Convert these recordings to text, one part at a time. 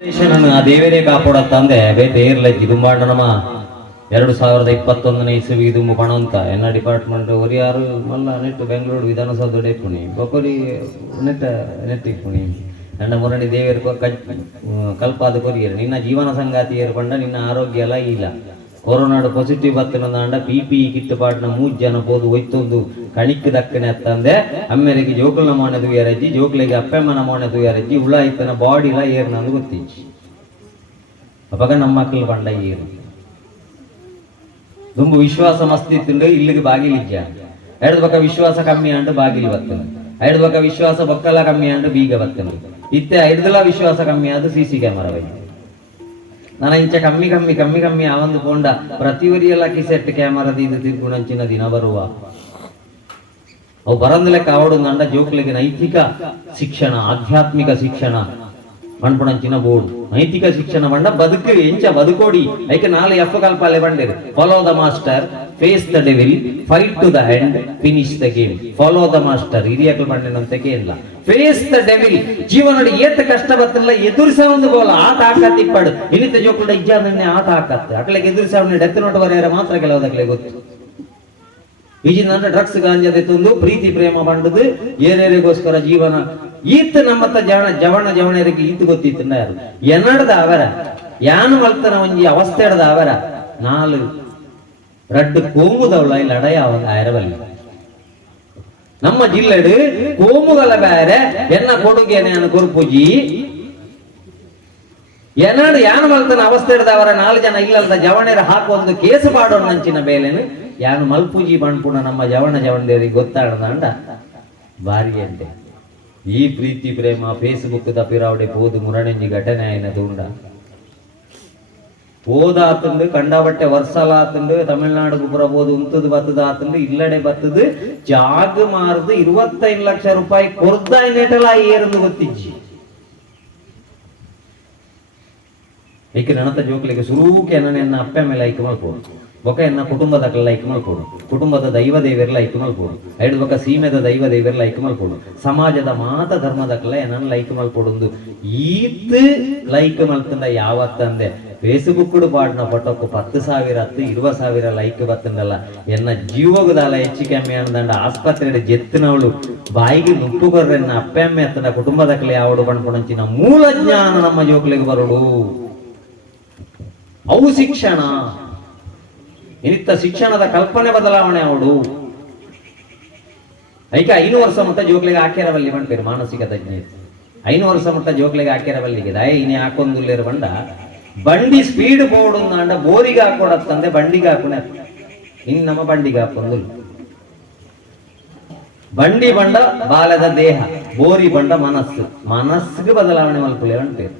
ದೇಶನನ್ನು ಆ ದೇವರೇ ಕಾಪಾಡತ್ತಂದೆ ಬೇತೆ ಏರ್ಲೈತಿ ದುಂಬಾಂಡ ನಮ್ಮ 2021 ಇಸವಿ ದುಂಬು ಪಣ ಅಂತ ಎನ್ನ ಡಿಪಾರ್ಟ್ಮೆಂಟ್ ಒರಿಯಾರು ಮಲ್ಲ ನೆಟ್ಟು ಬೆಂಗಳೂರು ವಿಧಾನಸೌಧ ಡೆಪ್ಪುನಿ ಬೊಕೊರಿ ನೆಟ್ ಇಪ್ಪುನಿ ನನ್ನ ಮುರಣಿ ದೇವರು ಕಲ್ಪಾದ ಕೊರಿಯರು ನಿನ್ನ ಜೀವನ ಸಂಗಾತಿ ಏರ್ಪಂಡ ನಿನ್ನ ಆರೋಗ್ಯ ಎಲ್ಲ ಇಲ್ಲ ಕೊರೋನಾಡು ಪಾಸಿಟಿವ್ ಬತ್ತನಂದಾಂಡ PPE ಕಿಟ್ ಪಾಡ್ನ 3 ಜನ ಬೋದು ಒಯ್ತೊಂದು ಕಣಿಕ್ ದಕ್ಕನೆ ಅತ್ತಂದೆ ಅಮ್ಮೆರಿಗೆ ಜೋಕುಲ್ನ ಮೋನೆ ತುಯಾರಜ್ಜಿ ಜೋಕ್ಲೆಗೆ ಅಪ್ಪೆಮ್ಮನ ಮೋನೆ ತುಯಾರಜ್ಜಿ ಉಳ ಇತ್ತನ ಬಾಡಿಲ ಏರ್ನಂದು ಗೊತ್ತಿಜ್ಜಿ ಅವಾಗ ನಮ್ಮ ಮಕ್ಕಳು ಬಂಡ ಏರು ತುಂಬ ವಿಶ್ವಾಸ ಮಸ್ತಿತ್ತುಂಡು ಇಲ್ಲಿಗೆ ಬಾಗಿಲಿಜ್ಜ ಎರಡು ಬಕ್ಕ ವಿಶ್ವಾಸ ಕಮ್ಮಿ ಅಂಡು ಬಾಗಿಲು ಬತ್ತನು ಐದು ಬಕ್ಕ ವಿಶ್ವಾಸ ಬೊಕ್ಕಲ ಕಮ್ಮಿ ಅಂಡು ಬೀಗ ಬತ್ತನು ಇತ್ತೆ ಐದುಲ ವಿಶ್ವಾಸ ಕಮ್ಮಿ ಆದ CC ಕ್ಯಾಮರಾ ಬೈ ನನ್ನ ಇಂಚ ಕಮ್ಮಿ ಆವಂದು ಕೊಂಡ ಪ್ರತಿವರಿಯೆಲ್ಲ ಕಿಸೆಟ್ ಕ್ಯಾಮರಾದ ಇದು ತಿರ್ಗುಣಂಚಿನ ದಿನ ಬರುವ ಅವು ಬರಂದ ಲೆಕ್ಕ ಆವಡು ನಂಡ ಜೋಕ್ಲಿಗೆ ನೈತಿಕ ಶಿಕ್ಷಣ ಆಧ್ಯಾತ್ಮಿಕ ಶಿಕ್ಷಣ ಮಣ್ಪುಣಂಚಿನ ಬೋರ್ಡು ನೈತಿಕ ಶಿಕ್ಷಣ ಬಂಡ ಬದುಕು ಎಂಚ ಬದುಕೋಡಿ ಐಕೆ 4 F ಕಲ್ಪಾಲೆ ಬಂದಿರು follow the master face the devil fight to the end finish the game follow the master ಹಿರಿಯಕಲ್ ಬಂಡಿನಂತಕ್ಕೆ ಇಲ್ಲ ಫೇಸ್ ದ ಡೆವಿಲ್ ಜೀವನಡಿ ಏತ ಕಷ್ಟ ಬತ್ತಲ್ಲ ಎದುರಿಸವೊಂದು ಬೋಲ ಆತ ಹಾಕತ್ ಇಪ್ಪಡು ಇನಿತ ಜೋಕುಡ ಇಜ್ಜಾದನ್ನೇ ಆತ ಹಾಕತ್ತೆ ಅಕ್ಲೆಗೆ ಎದುರಿಸವನ್ನ ಡೆತ್ ನೋಟ್ ಬರೆಯರ ಮಾತ್ರ ಕೆಲವದಕ್ಲೆ ಗೊತ್ತು ಈಜಿನ ಡ್ರಗ್ಸ್ ಗಾಂಜಾದೆ ತಂದು ಪ್ರೀತಿ ಪ್ರೇಮ ಬಂಡದು ಏರೇರಿಗೋಸ್ಕರ ಜೀವನ ಈತ ನಮ್ಮತ್ತ ಜವಣರಿಗೆ ಈತ ಗೊತ್ತಿತ್ತು ಯಾರು ಎನ್ನಡದ ಅವರ ಯಾನು ಮಲ್ತನ ಒಂಜಿ ಅವಸ್ಥೆ ಹಿಡ್ದ ಅವರ 4 ರಡ್ಡು ಕೋಮುದವಳ ಇಲ್ಲಿ ಅಡಯ ಆಯರವಲ್ಲ ನಮ್ಮ ಜಿಲ್ಲೆಡು ಕೋಮುಗಳ ಬೇರೆ ಎನ್ನ ಕೊಡುಗೆನೆ ಅನ್ನ ಕೊರ್ಪುಜಿ ಎನ್ನಡು ಯಾನು ಮಲ್ತನ ಅವಸ್ಥೆ ಹಿಡ್ದ ಅವರ 4 ಜನ ಇಲ್ಲದ ಜವಣರ ಹಾಕುವೊಂದು ಕೇಸು ಮಾಡೋಣ ನಂಚಿನ ಬೇಲೆನು ಯಾನು ಮಲ್ಪುಜಿ ಬಣ್ಪುಣ ನಮ್ಮ ಜವಣದೇವರಿಗೆ ಗೊತ್ತಾಡದಂಡ ಬಾರಿ ಅಂತೆ ಈ ಪ್ರೀತಿ ಪ್ರೇಮ ಫೇಸ್ಬುಕ್ ತಪ್ಪಿರಾವಡೆ ಪೋದು ಮುರಣೆಂಜಿ ಘಟನೆ ಆಯ್ನ ದೂಂಡ போதாத்துண்டு கண்டாவட்டೆ ವರ್ಷಲಾತುಂಡು ತಮಿಳುನಾಡು ಬರಬಹುದು ಉಂತದು ಬತ್ತದ ಆತುಂಡು ಇಲ್ಲಡೆ ಬತ್ತದು ಜಾಗ ಮಾರ್ದು 25 ಲಕ್ಷ ರೂಪಾಯಿ ಕೊರ್ದಾಯ್ ನೆಟಲ ಏರಂದು ಗೊತ್ತಿಜ್ಜಿ ಏಕೆ ನನತ ಜೋಕ್ಲಿಗೆ ಸುರೂಕೆ ನನ್ನ ಅಪ್ಪೆ ಮೇಲೆ ಐಕ್ ಮಲ್ಪೋಡು ಬೊಕ ಎನ್ನ ಕುಟುಂಬದ ಲೈಕ್ ಮಲ್ಪೋಡು ಕುಟುಂಬದ ದೈವ ದೇವರೆಲ್ಲ ಐಕ್ ಮಲ್ಪೋಡು ಐಡು ಬೊಕ ಸೀಮೆದ ದೈವ ದೇವರೆಲ್ಲ ಐಕ್ ಮಲ್ಪೋಡು ಸಮಾಜದ ಮಾತ ಧರ್ಮದಕ್ಲ ನನ್ನ ಲೈಕ್ ಮಲ್ಪೋಡು ಈತ್ ಲೈಕ್ ಮಲ್ತಂದ ಯಾವತ್ತಂದೆ ಫೇಸ್ಬುಕ್ ಪಾಡ್ನ ಫೋಟೋಕ್ಕೆ 10,000 20,000 ಲೈಕ್ ಬತ್ತಂದಲ್ಲ ಎನ್ನ ಜೀವಗದಾಲ ಹೆಚ್ಚು ಕಮ್ಮಿ ಅಂದಂಡ ಆಸ್ಪತ್ರೆ ಜೆತ್ತಿನವಳು ಬಾಯಿಗೆ ನುಪ್ಪು ಕೊರ್ರೆನ್ನ ಅಪ್ಪೆ ಅಮ್ಮೆ ಎತ್ತದ ಕುಟುಂಬದಕ್ಲೆ ಯಾವಡು ಬಣ್ಪುಣಂಚಿನ ಮೂಲ ಜ್ಞಾನ ನಮ್ಮ ಜೋಕ್ಲಿಗೆ ಬರೋಡು ಅವು ಶಿಕ್ಷಣ ಇನಿತ್ತ ಶಿಕ್ಷಣದ ಕಲ್ಪನೆ ಬದಲಾವಣೆ ಅವಡು ಐಕ 5 ವರ್ಷ ಮಟ್ಟ ಜೋಕ್ಲಿಗೆ ಹಾಕ್ಯಾರವಲ್ಲಿ ಬಂಡ್ಪೇರು ಮಾನಸಿಕ ತಜ್ಞೆ 5 ವರ್ಷ ಮಟ್ಟ ಜೋಕ್ಲಿಗೆ ಹಾಕ್ಯಾರವಲ್ಲಿಗೆ ದಯ ಇನಿ ಹಾಕೊಂದುಲ್ಲೇರು ಬಂಡ ಬಂಡಿ ಸ್ಪೀಡ್ ಬೋರ್ಡ್ ಅಂಡ ಬೋರಿಗೆ ಹಾಕೊಡತ್ತಂದೆ ಬಂಡಿಗೆ ಹಾಕೋಣ ಇನ್ ನಮ್ಮ ಬಂಡಿಗೆ ಹಾಕೊಂದು ಬಂಡಿ ಬಂಡ ಬಾಲದ ದೇಹ ಬೋರಿ ಬಂಡ ಮನಸ್ಸಿಗೆ ಬದಲಾವಣೆ ಮಲ್ಪುಲೆ ಅಂಟೇರು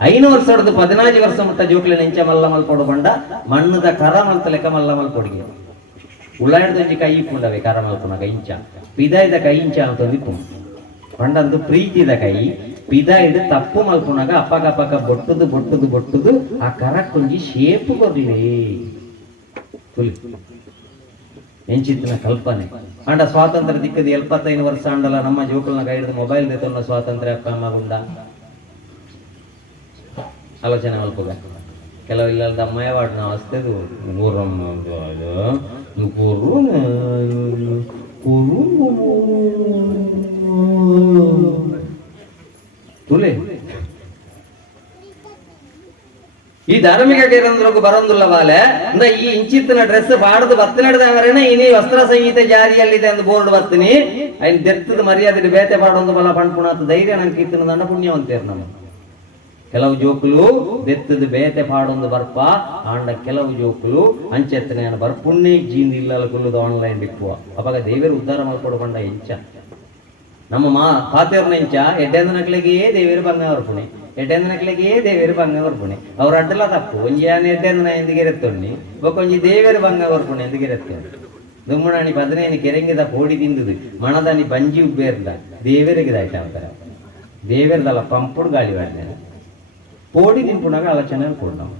5 ವರ್ಷ 14 ವರ್ಷ ಮಟ್ಟ ಜೋಕ್ಲಿ ನೆಂಚ ಮಲ್ಲ ಮಲ್ಪೊಡು ಬಂಡ ಮಣ್ಣದ ಕರ ಮಲ್ತ ಲೆಕ್ಕ ಮಲ್ಲ ಮಲ್ಪೊಡಿಗೆ ಉಳ್ಳಾಡ್ದಂಜಿ ಕೈ ಇಪ್ಪುಂಡವೆ ಕರ ಮಲ್ಪುನ ಕೈಂಚ ಪಿದಾಯ್ದ ಕೈಂಚ ಅಂತಂದಿಪ್ಪು ಬಂಡಂದು ಪ್ರೀತಿದ ಕೈ ಪಿದಾಯ್ದು ತಪ್ಪು ಮಲ್ಪುನಾಗ ಅಪ್ಪಗ ಬೊಟ್ಟುದು ಆ ಕರ ಕೊಂಜಿ ಶೇಪು ಕೊರ್ಲಿ ಎಂಚಿತ್ತಿನ ಕಲ್ಪನೆ ಅಂಡ ಸ್ವಾತಂತ್ರ್ಯ ದಿಕ್ಕದ 75 ವರ್ಷ ಅಂಡಲ್ಲ ನಮ್ಮ ಜೋಕಲ್ನ ಕೈ ಹಿಡಿದು ಮೊಬೈಲ್ ದೇತೊನ್ನ ಸ್ವಾತಂತ್ರ್ಯ ಅಪ್ಪ ಅಮ್ಮ ಗುಂಡ ಆಲೋಚನೆ ಮಲ್ಪುಗ ಕೆಲವು ಇಲ್ಲದ ಅಮ್ಮಯವಾಡ್ ನಾವು ಅಸ್ತೇದು ತುಲೆ ಈ ಧಾರ್ಮಿಕ ಕೇಂದ್ರಕ್ಕೆ ಬರೋದಿಲ್ಲ ವಾಲೆ ಅಂದ್ರೆ ಈ ಇಂಚಿತ್ತಿನ ಡ್ರೆಸ್ ಬಾಡದು ಬತ್ತನಡ್ದವರೇನೆ ಇನಿ ವಸ್ತ್ರ ಸಂಹಿತೆ ಜಾರಿಯಲ್ಲಿದೆ ಎಂದು ಬೋರ್ಡ್ ಬರ್ತೀನಿ ಐನ್ ದೆತ್ತದ ಮರ್ಯಾದೆ ಬೇತೆ ಬಾಡೊಂದು ಬಲ ಪಣ್ಪುಣಾತ ಧೈರ್ಯ ನನ್ ಕೀರ್ತನ ದಂಡ ಪುಣ್ಯವಂತೇರು ನಮ್ಮ ಕೆಲವು ಜೋಕುಲು ದೆತ್ತದ ಬೇತೆ ಪಾಡೊಂದು ಬರ್ಪ ಆಂಡ ಕೆಲವು ಜೋಕುಲು ಅಂಚೆತ್ತನೆ ಬರ್ಪುಣ್ಣೆ ಜೀಂದ್ ಇಲ್ಲಲ್ಲ ಕುಲ್ಲುದು ಆನ್ಲೈನ್ ಬಿಕ್ಕುವ ಅವಾಗ ದೇವರು ಉದ್ಧಾರ ಮಾಡ್ಕೊಡು ಬಂಡ ಇಂಚ ನಮ್ಮ ಪಾತೇರ್ನ ಇಂಚ ಎಡ್ಡೆಂದನಕ್ಲೆಗೆ ದೇವರು ಬಂಗ ಬರ್ಪುಣೆ ಎಡ್ಡೆಂದನಕ್ಲೆಗೆ ದೇವರು ಬಂಗ ಬರ್ಪುಣೆ ಅವ್ರ ಅಡ್ಡಲ್ಲ ತಪ್ಪು ಒಂಜಿ ಎಡ್ಡೆಂದನ ಎಂದಿಗೆರೆತ್ತೊಣ್ಣಿ ಒಂಜಿ ದೇವರು ಬಂಗ ಬರ್ಪುಣೆ ಎಂದಿಗೆರೆತ್ತೆ ದುಮ್ಮಣಿ 15 ಕೆರೆಂಗಿದ ಪೋಡಿ ತಿಂದುದು ಮಣದಾನಿ ಬಂಜಿ ಉಬ್ಬೇರ್ದ ದೇವರಿಗೆ ದಾಯ್ತ ಅಂತಾರೆ ದೇವರದಲ್ಲ ಪಂಪುಡ್ ಗಾಳಿ ಬಾಡ್ನೆ ಪೋಡಿ ತಿಂಪುಣಾಗ ಆಲೋಚನೆ ಕೊಡ್ ನಾವು